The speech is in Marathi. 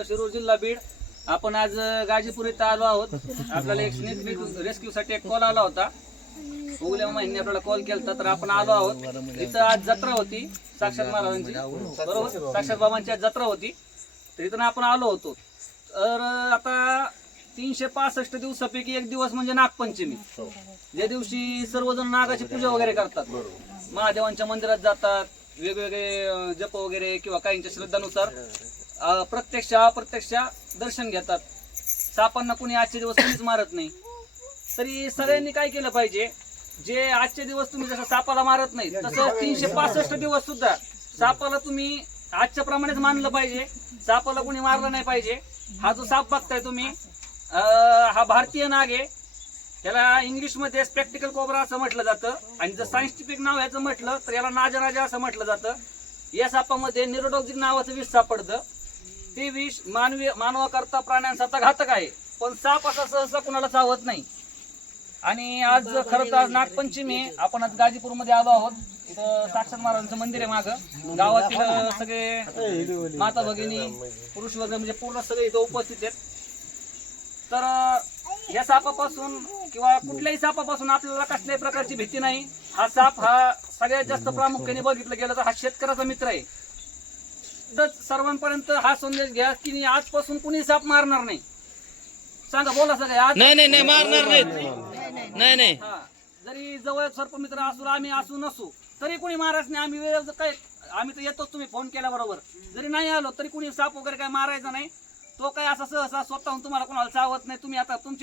तालुका शिरूर जिल्हा बीड. आपण आज गाजीपूर इथं आलो आहोत. आपल्याला एक स्नेक रेस्क्यू साठी एक कॉल आला होता. उगल्या महिन्याने आपल्याला कॉल केला तर आपण आलो आहोत. इथं आज जत्रा होती साक्षात महाराजांची, बरोबर, साक्षात बाबांची आज जत्रा होती. तर इथं आपण आलो होतो. तर आता 365 दिवसापैकी एक दिवस म्हणजे नागपंचमी, ज्या दिवशी सर्वजण नागाची पूजा वगैरे करतात, महादेवांच्या मंदिरात जातात, वेगवेगळे जप वगैरे किंवा काहींच्या श्रद्धानुसार प्रत्यक्ष अप्रत्यक्ष दर्शन घेतात. सापांना कुणी आजचे दिवस कोणीच मारत नाही. तरी सगळ्यांनी काय केलं पाहिजे, जे आजचे दिवस तुम्ही जसं सापाला मारत नाही तसं 365 दिवस सुद्धा सापाला तुम्ही आजच्या प्रमाणेच मानलं पाहिजे. सापाला कुणी मारलं नाही पाहिजे. हा जो साप बघताय तुम्ही, हा भारतीय नाग आहे. याला इंग्लिश मध्ये स्पेक्टिकल कोब्रा असं म्हटलं जातं आणि जर सायंटिफिक नाव याचं म्हटलं तर याला नाजराजा असं म्हटलं जातं. या सापामध्ये निरोडोक्सिक नावाचं विष सापडतं. ते विष मानवाकरता प्राण्यांसाठी घातक आहे, पण साप असा सहसा कुणाला चावत नाही. आणि आज खरं तर नागपंचमी आहे. आपण आज गाजीपूरमध्ये आलो आहोत. इथं साक्षात महाराजांचं मंदिर आहे मागं. गावातील सगळे माता भगिनी, पुरुष वगैरे म्हणजे पूर्ण सगळे इथं उपस्थित आहेत. तर या सापापासून किंवा कुठल्याही सापापासून आपल्याला कसल्याही प्रकारची भीती नाही. हा साप हा सगळ्यात जास्त प्रामुख्याने बघितलं गेलं तर हा शेतकऱ्याचा मित्र आहे. तर सर्वांपर्यंत हा संदेश घ्या की आजपासून कुणी साप मारणार नाही. सांगा, बोला सगळे. आज नाही मारणार नाहीत. नाही जरी जवळ सर्पमित्र असू, आम्ही असू नसू, तरी कुणी मारायचं नाही. आम्ही वेळ काय, आम्ही तर येतो तुम्ही फोन केल्याबरोबर. जरी नाही आलो तरी कुणी साप वगैरे काय मारायचा नाही. तो काय असा सहसा स्वतःहून तुम्हाला कोणाला चावत नाही. तुम्ही आता तुमची